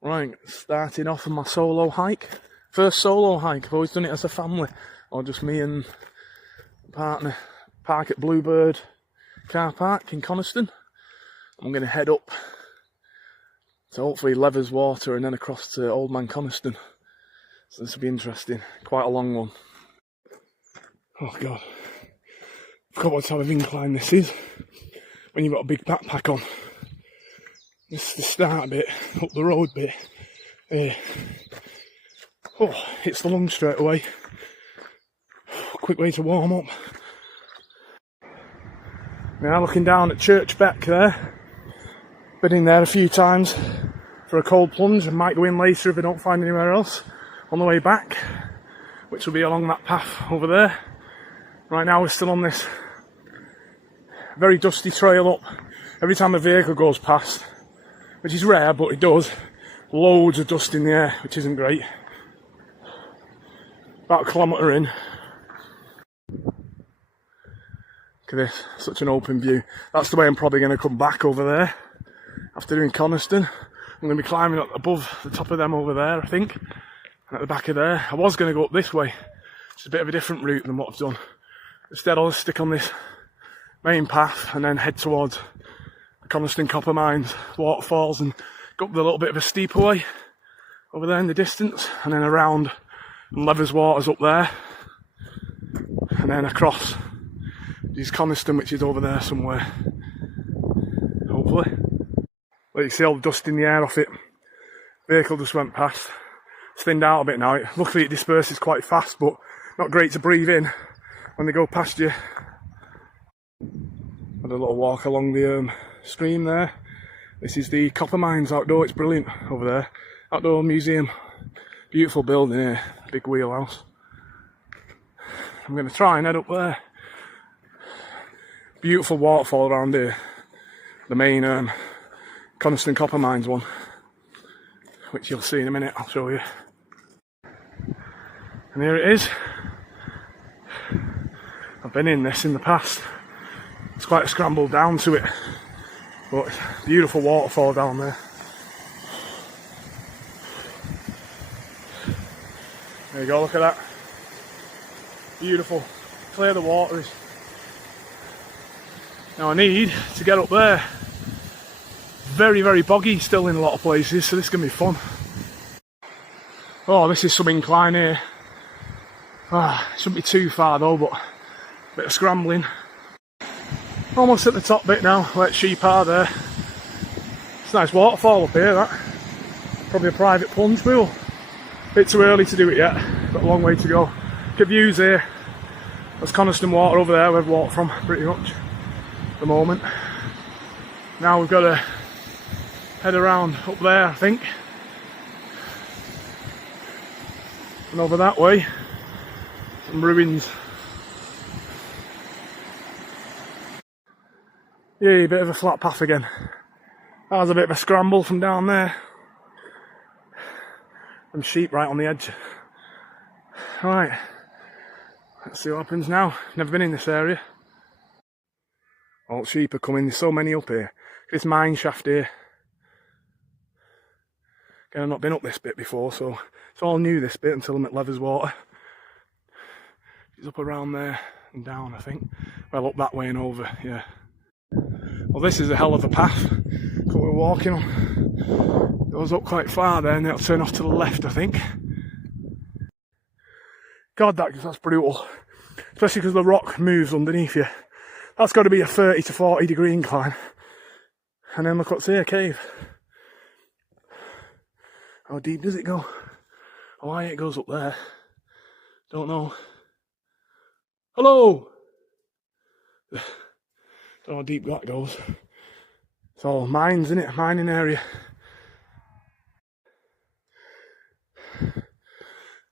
Right, starting off on my solo hike. First solo hike, I've always done it as a family, or just me and partner. Park at Bluebird car park in Coniston. I'm going to head up to hopefully Levers Water and then across to Old Man Coniston. So this will be interesting, quite a long one. Oh god, I forgot what type of incline this is when you've got a big backpack on. This is the start bit, up the road bit. Oh, hits the lung straight away. Quick way to warm up. Now looking down at Church Beck there. Been in there a few times for a cold plunge and might go in later if I don't find anywhere else on the way back, which will be along that path over there. Right now we're still on this very dusty trail up. Every time a vehicle goes past, which is rare but it does, loads of dust in the air, which isn't great. About a kilometre in. Look at this, such an open view. That's the way I'm probably going to come back over there after doing Coniston. I'm going to be climbing up above the top of them over there, I think, and at the back of there. I was going to go up this way, which is a bit of a different route than what I've done. Instead I'll stick on this main path and then head towards the Coniston copper mines, waterfalls, and go up the little bit of a steeper way over there in the distance, and then around and Levers Water's up there, and then across these Coniston, which is over there somewhere, hopefully. But you see all the dust in the air off it. Vehicle just went past. It's thinned out a bit now. Luckily it disperses quite fast, but not great to breathe in when they go past you. Had a little walk along the stream there. This is the copper mines outdoor. It's brilliant over there. Outdoor museum. Beautiful building here. Big wheelhouse. I'm going to try and head up there. Beautiful waterfall around here. The main Coniston copper mines one, which you'll see in a minute. I'll show you. And here it is. I've been in this in the past. It's quite a scramble down to it, but beautiful waterfall down there. There you go, look at that. Beautiful. Clear the water is. Now I need to get up there. Very, very boggy still in a lot of places, so this is going to be fun. Oh, this is some incline here. Shouldn't be too far though, but a bit of scrambling. Almost at the top bit now, where sheep are there. It's a nice waterfall up here, that. Probably a private plunge pool. Bit too early to do it yet, got a long way to go. Good views here. There's Coniston water over there, we've walked from pretty much at the moment. Now we've got to head around up there, I think, and over that way, some ruins. Yay, bit of a flat path again. That was a bit of a scramble from down there. Some sheep right on the edge. Right, let's see what happens now. Never been in this area. All sheep are coming, there's so many up here. This mine shaft here. Again, I've not been up this bit before, so it's all new this bit until I'm at Levers Water. It's up around there and down, I think. Well, up that way and over, yeah. Well, this is a hell of a path that we're walking on. It goes up quite far there and it'll turn off to the left, I think. God, that's brutal. Especially because the rock moves underneath you. That's got to be a 30 to 40 degree incline. And then look what's here, cave. How deep does it go? Why it goes up there? Don't know. Hello! Don't know how deep that goes. It's all mines, isn't it? Mining area.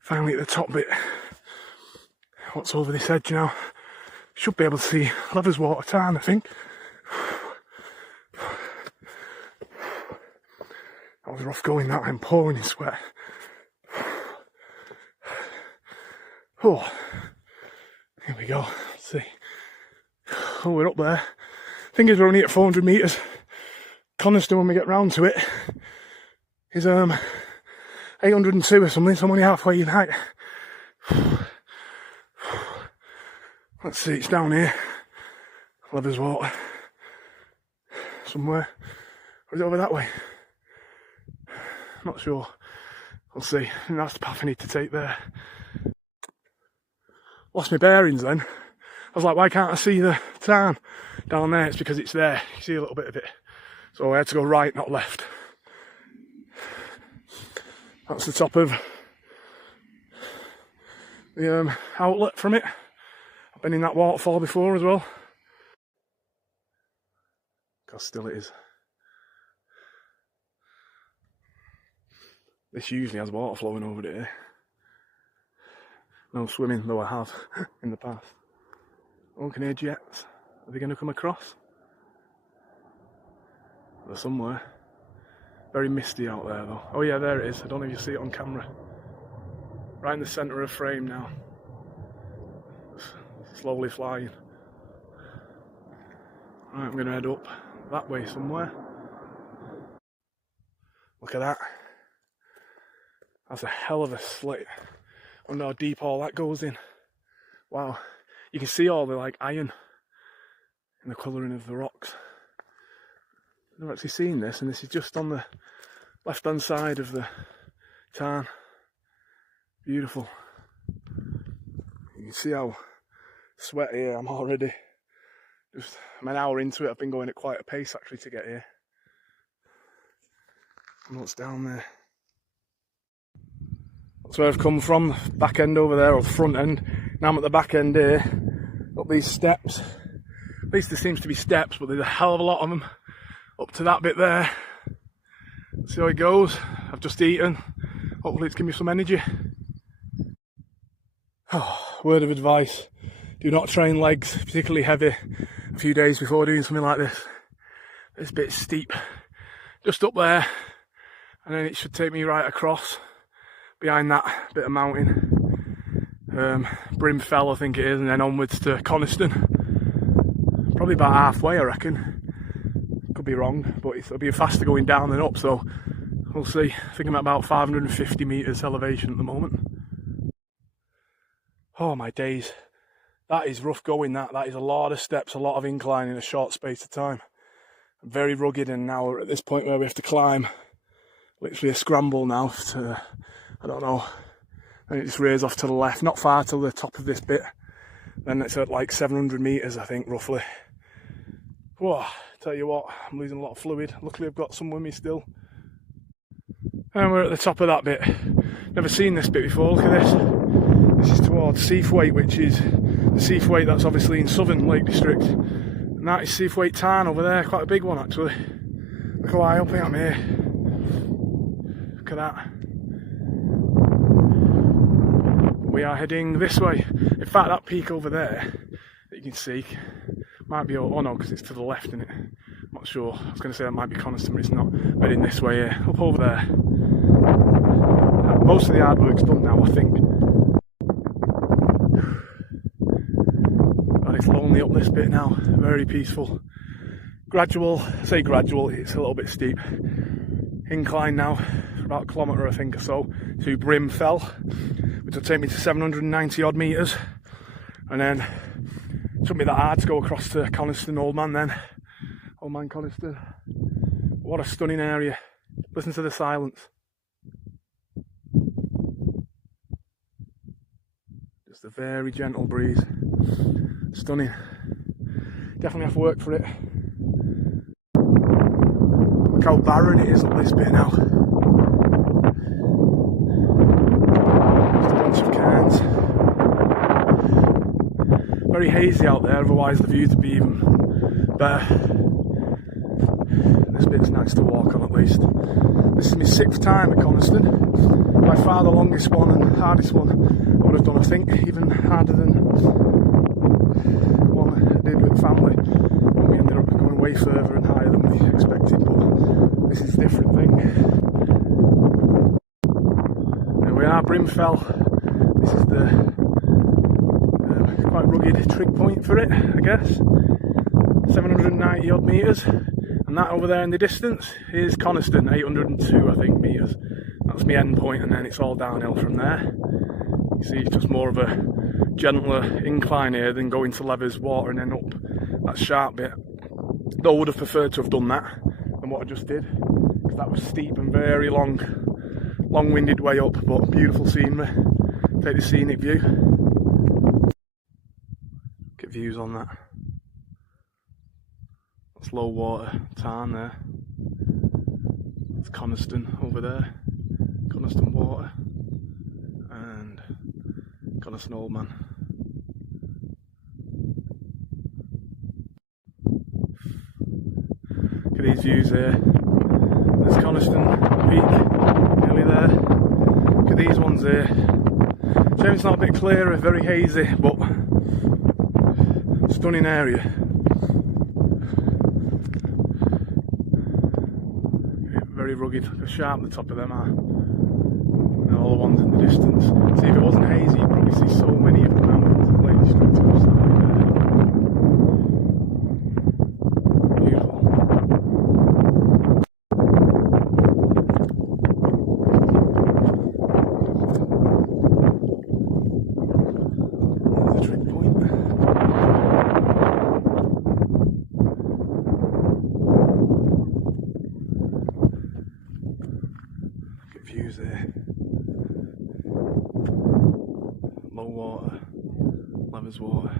Finally at the top bit. What's over this edge now? Should be able to see Levers Water Tarn, I think. That was rough going, that. I'm pouring in sweat. Oh, here we go. Let's see. Oh, we're up there. Thing is, we're only at 400 metres. Coniston, when we get round to it, is 802 or something, so I'm only halfway in height. Let's see, it's down here. Lovers Water. Somewhere. Or is it over that way? Not sure. We'll see. And that's the path I need to take there. Lost my bearings then. I was like, why can't I see the town down there? It's because it's there. You see a little bit of it. So I had to go right, not left. That's the top of the outlet from it. I've been in that waterfall before as well. How still it is. This usually has water flowing over it here. No swimming, though I have in the past. Oh, can hear jets. Are they going to come across? They're somewhere. Very misty out there though. Oh yeah, there it is. I don't know if you see it on camera. Right in the centre of frame now. Slowly flying. Right, I'm going to head up that way somewhere. Look at that. That's a hell of a slit. I wonder how deep all that goes in. Wow. You can see all the like iron in the colouring of the rocks. I've never actually seen this, and this is just on the left hand side of the tarn. Beautiful. You can see how sweaty I am already. I'm an hour into it. I've been going at quite a pace actually to get here. And what's down there? That's where I've come from, the back end over there, or the front end. Now I'm at the back end here, up these steps. At least there seems to be steps, but there's a hell of a lot of them up to that bit there. Let's see how it goes. I've just eaten. Hopefully it's giving me some energy. Oh, word of advice. Do not train legs particularly heavy a few days before doing something like this. This bit's steep. Just up there, and then it should take me right across behind that bit of mountain. Brimfell I think it is, and then onwards to Coniston. Probably about halfway I reckon. Could be wrong, but it'll be faster going down than up, so we'll see. I think I'm at about 550 metres elevation at the moment. Oh my days. That is rough going, that is a lot of steps, a lot of incline in a short space of time. Very rugged, and now we're at this point where we have to climb. Literally a scramble now to, I don't know, and it just rears off to the left, not far till the top of this bit. Then it's at like 700 metres I think, roughly. Whoa, tell you what, I'm losing a lot of fluid. Luckily I've got some with me still. And we're at the top of that bit. Never seen this bit before, look at this. This is towards Seathwaite, which is the Seathwaite that's obviously in Southern Lake District. And that is Seathwaite Tarn over there, quite a big one actually. Look how high up I am here. Look at that. We are heading this way. In fact, that peak over there that you can see might be, oh no, because it's to the left, isn't it? I'm not sure. I was going to say that might be Coniston, but it's not. We're heading this way here, up over there. Most of the hard work's done now, I think. And it's lonely up this bit now, very peaceful. Gradual, I say gradual, it's a little bit steep. Incline now, for about a kilometre I think or so, to Brimfell, which will take me to 790 odd metres. And then it shouldn't be that hard to go across to Coniston, Old Man Coniston. What a stunning area. Listen to the silence. Just a very gentle breeze. Stunning. Definitely have to work for it. Look how barren it is up this bit now. Just a bunch of cairns. Very hazy out there, otherwise the view would be even better. This bit's nice to walk on at least. This is my 6th time at Coniston. By far the longest one and hardest one I would have done, I think, even harder than one I did with family. We ended up going way further and higher than we expected, but this is a different thing. There we are, Brimfell. This is the quite rugged trig point for it, I guess. 790 odd metres. And that over there in the distance is Coniston, 802 I think metres. That's my end point, and then it's all downhill from there. You see it's just more of a gentler incline here than going to Levers Water and then up that sharp bit. Though I would have preferred to have done that than what I just did, because that was steep and very long-winded way up, but beautiful scenery. Take the scenic view. Get views on that. That's low water tarn there. That's Coniston over there. Coniston Water. And Coniston Old Man. Look at these views here. There's Coniston Peak, nearly there. Look at these ones here. Shame it's not a bit clearer, very hazy, but stunning area. Very rugged, look how sharp the top of them are. And all the ones in the distance. See, if it wasn't hazy, you'd probably see so many of the mountains and lakes straight to us that way there. Beautiful. There's the trig point. Get views there. Low water, Levers Water.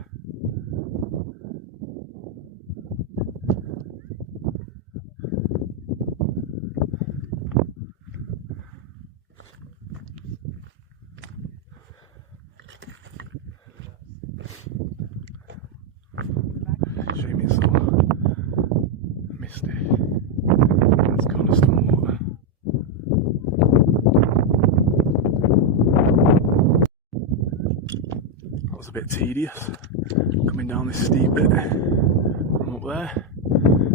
Shame it's so misty. That's Coniston Water. That was a bit tedious, coming down this steep bit from up there.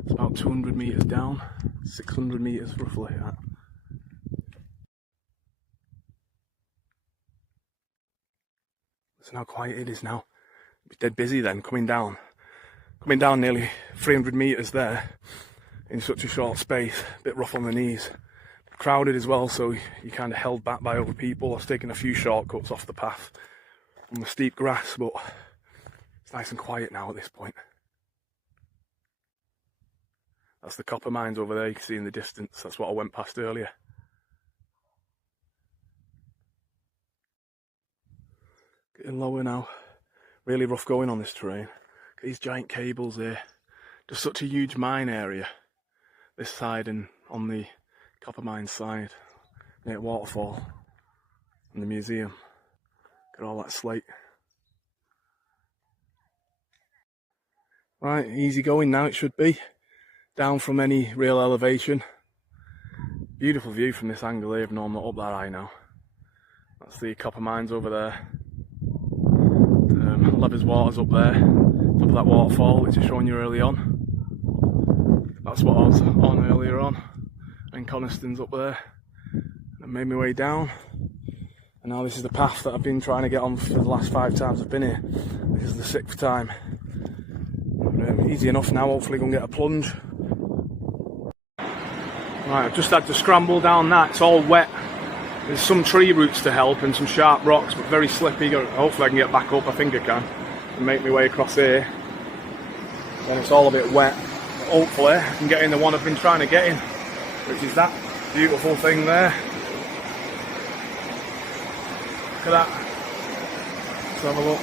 It's about 200 metres down, 600 metres roughly. That. Listen how quiet it is now. It's dead busy then, coming down nearly 300 metres there in such a short space. A bit rough on the knees. Crowded as well, so you're kind of held back by other people. I was taking a few shortcuts off the path on the steep grass, but it's nice and quiet now at this point. That's the copper mines over there, you can see in the distance. That's what I went past earlier. Getting lower now. Really rough going on this terrain. These giant cables here. Just such a huge mine area. This side and on the copper mine side. Near waterfall and the museum. Got all that slate. Right, easy going now it should be. Down from any real elevation. Beautiful view from this angle here, even though I'm not up that high now. That's the copper mines over there. Levers Water's up there, top of that waterfall which I showed you early on. That's what I was on earlier on. And Coniston's up there. I made my way down. And now this is the path that I've been trying to get on for the last 5 times I've been here. This is the 6th time. But, easy enough now, hopefully go and get a plunge. Right, I've just had to scramble down that, it's all wet. There's some tree roots to help and some sharp rocks, but very slippy. Hopefully I can get back up, I think I can. And make my way across here. Then it's all a bit wet. But hopefully I can get in the one I've been trying to get in, which is that beautiful thing there. Look at that. Let's have a look.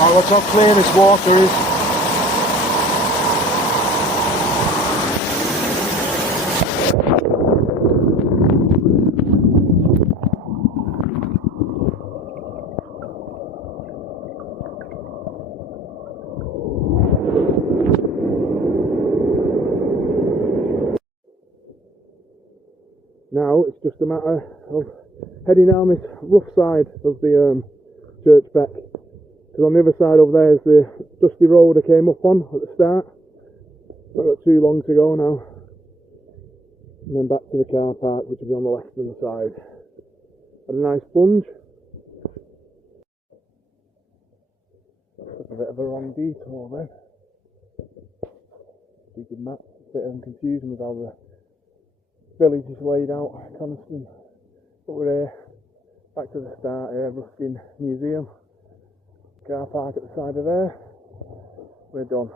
Right, watch how clear this water is. it's just a matter of heading down this rough side of the church beck, because on the other side over there is the dusty road I came up on at the start. I've got too long to go now, and then back to the car park, which will be on the left hand side. Had a nice plunge. A bit of a wrong detour then. Stupid map, a bit confusing with how the village is laid out, Coniston. But we're here, back to the start here, Ruskin Museum. Car park at the side of there. We're done.